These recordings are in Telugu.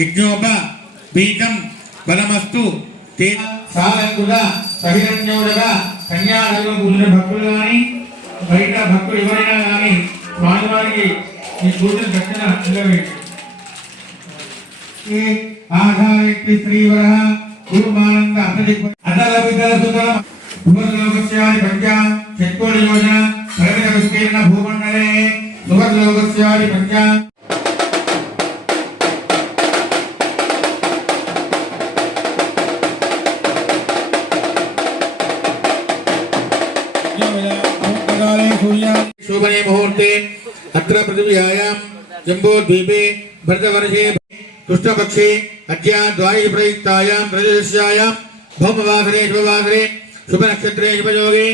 యజ్ఞోప బీజం బలమస్తు తే సాలంకుల సహిరణ్యోదక కన్యాలలో కూర్చున్న భక్తులు కానీ బయట భక్తులు ఎవరైనా కానీ స్వామివారికి ఈ కూర్చుని దక్షిణ నిలవేయండి. ఆధారెత్తి శ్రీవర గురుమానంద సువర్లోకస్యాది పంచ చత్కోటి యోజన పరిమిత విస్తీర్ణ భూమండలే సువర్లోకస్యాది పంచ शोभने मुहूर्ते अत्र पृथिव्यायां जम्बूद्वीपे भरतवर्षे कृष्णपक्षे अद्य द्वादश प्रयुक्तायां त्रयोदश्यायां भौमवासरे शुभवासरे शुभनक्षत्रे शुभयोगे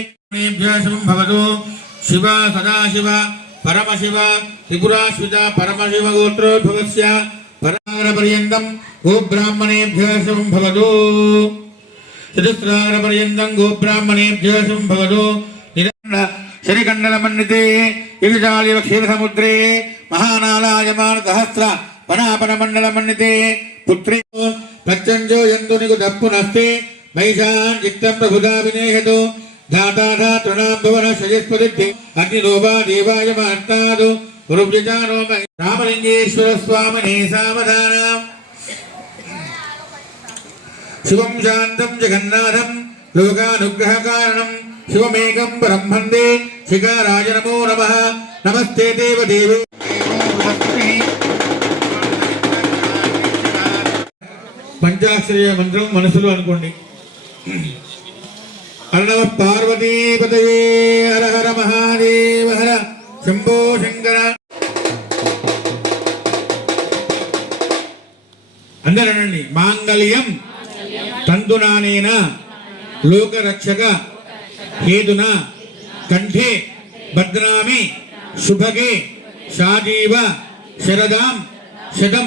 शुभं भवतु शिव सदाशिव परमशिव त्रिपुराश्रिता परमशिव गोत्रोद्भवस्य परागरपर्यन्तं गोब्राह्मणेभ्यः शुभं भवतु चतुस्रागरपर्यन्तं गोब्राह्मणेभ्यः शुभं भवतु शरिकण्डलमण्डिते युगजालिव क्षीरसमुद्रे महानालायमान सहस्र वनापनमण्डलमण्डिते पुत्री प्रत्यञ्जो यन्तुनिकु दप्पुनस्ते मैषान् चित्तं प्रभुदा विनेहतु धाता तृणां भुवन शयस्पतिद्धि अग्निलोभा देवाय महत्तादु गुरुव्यजानो रामलिङ्गेश्वर स्वामिने सावधानम् शिवं शान्तं जगन्नाथं लोकानुग्रहकारणम् शिवमेकं ब्रह्मन्दे शिखराज नमो नमः नमस्ते देव देवे पंचाक्षरी मंत्रम मनसुलो अनुकोंडि अर्णव पार्वती पतये हर हर महादेव हर शंभो शंकर अंदरनंडि मांगल्यम तंतुनानेन लोकरक्षक हेतुना कंठे भद्रामि शुभगे शाजीव शरदां शतम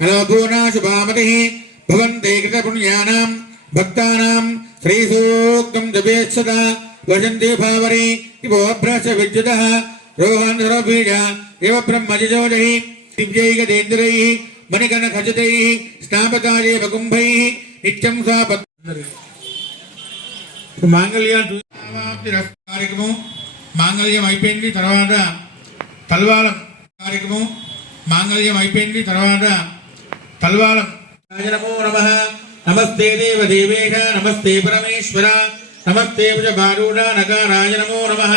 कलापूर्णा शुभामतिः भवन्ते कृतपुण्यानां भक्तानां श्रीसूक्तं जपेच्छता वसन्ते भावरे दिवोभ्रश्च विद्युतः रोहान्धरबीज एव ब्रह्मजिजोजैः दिव्यैकदेन्द्रैः मणिकणखचितैः स्नापकादेव कुम्भैः नित्यं కార్యక్రమం మాంగళ్యం అయిపోయింది. తర్వాత తల్వాలం కార్యక్రమం మాంగళ్యం అయిపోయింది. తర్వాత తల్వాలం నమో నమః నమస్తే దేవ దేవేశ నమస్తే పరమేశ్వర నమస్తే భుజబారూఢ నకారాయ నమో నమః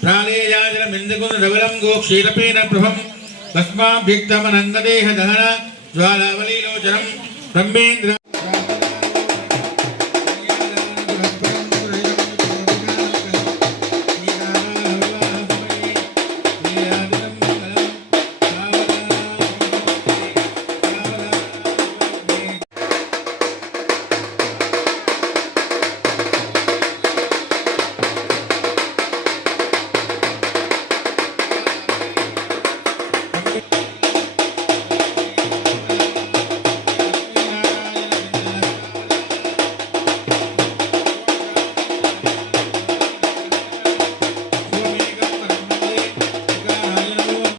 ప్రాళేయాజన మిందకున ధవలం గోక్షీరపేన ప్రభం భస్మాభ్యుక్తమనంగదేహ దహన జ్వాలావలీలోచనం బ్రహ్మేంద్ర